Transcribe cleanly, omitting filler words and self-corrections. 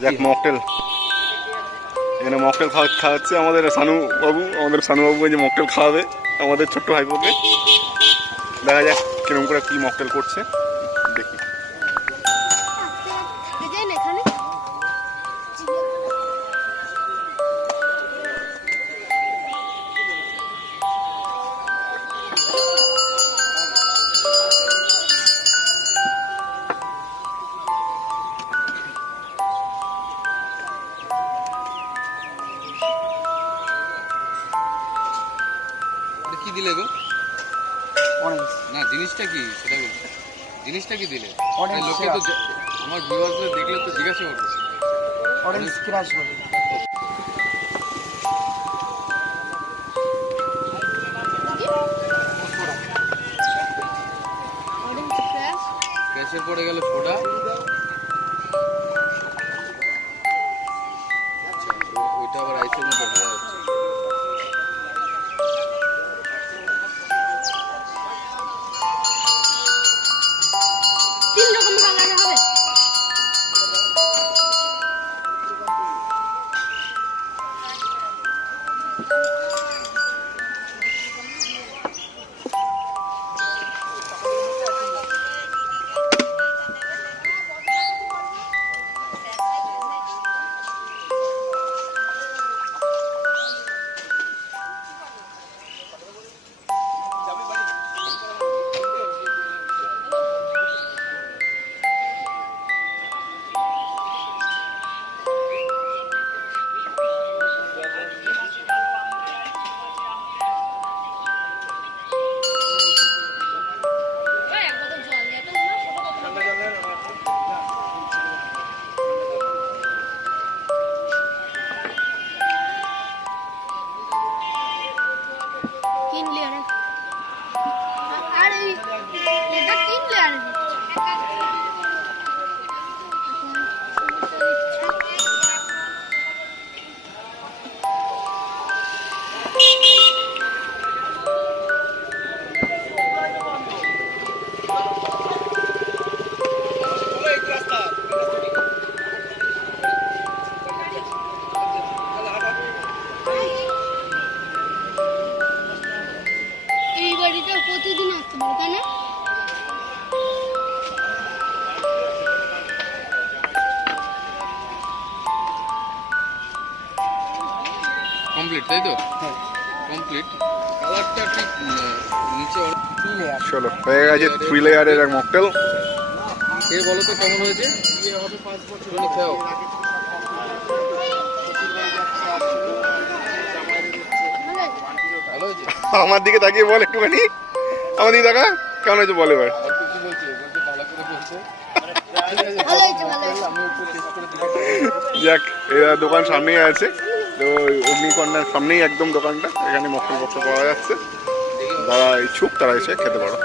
দেখ মকটেল, এখানে মকটেল খাওয়াচ্ছে আমাদের সানু বাবু যে মকটেল খাওয়াবে আমাদের ছোট্ট ভাইপোকে। দেখা যাক কিরকম করে কি মকটেল করছে, দেখি। কি দিলে গো? অরেঞ্জ না, জিনিসটা কি সেটা বল। জিনিসটা কি দিলে? অরেঞ্জ লোকে তো আমার ভিউয়ার্সরা দেখলে তো জিজ্ঞাসা করবে। অরেঞ্জ ক্রাশ বলে। ক্র্যাশের পরে গেল ফোটা। ওইটা আবার আইসের মধ্যে ভরা হচ্ছে। প্রতিদিন আসতে পারো তাই না? কমপ্লিট তাই তো? হ্যাঁ কমপ্লিট। কালারটা ঠিক নিচে চলো হয়ে গেছে 3 লেয়ারের এক মকটেল। খেয়ে বলো তো কেমন হয়েছে? শোনো খাও। ভালো হয়েছে? আমার দিকে তাকিয়ে বল একটুখানি, আমার দিকে তাকা কেমন হয়েছে বলে এবার। যাক, এরা দোকান সামনেই আছে, তো অগ্নিকন্যার সামনেই একদম দোকানটা, এখানে মকটেল বক্স পাওয়া যাচ্ছে। যারা ইচ্ছুক তারা এসে খেতে পারো।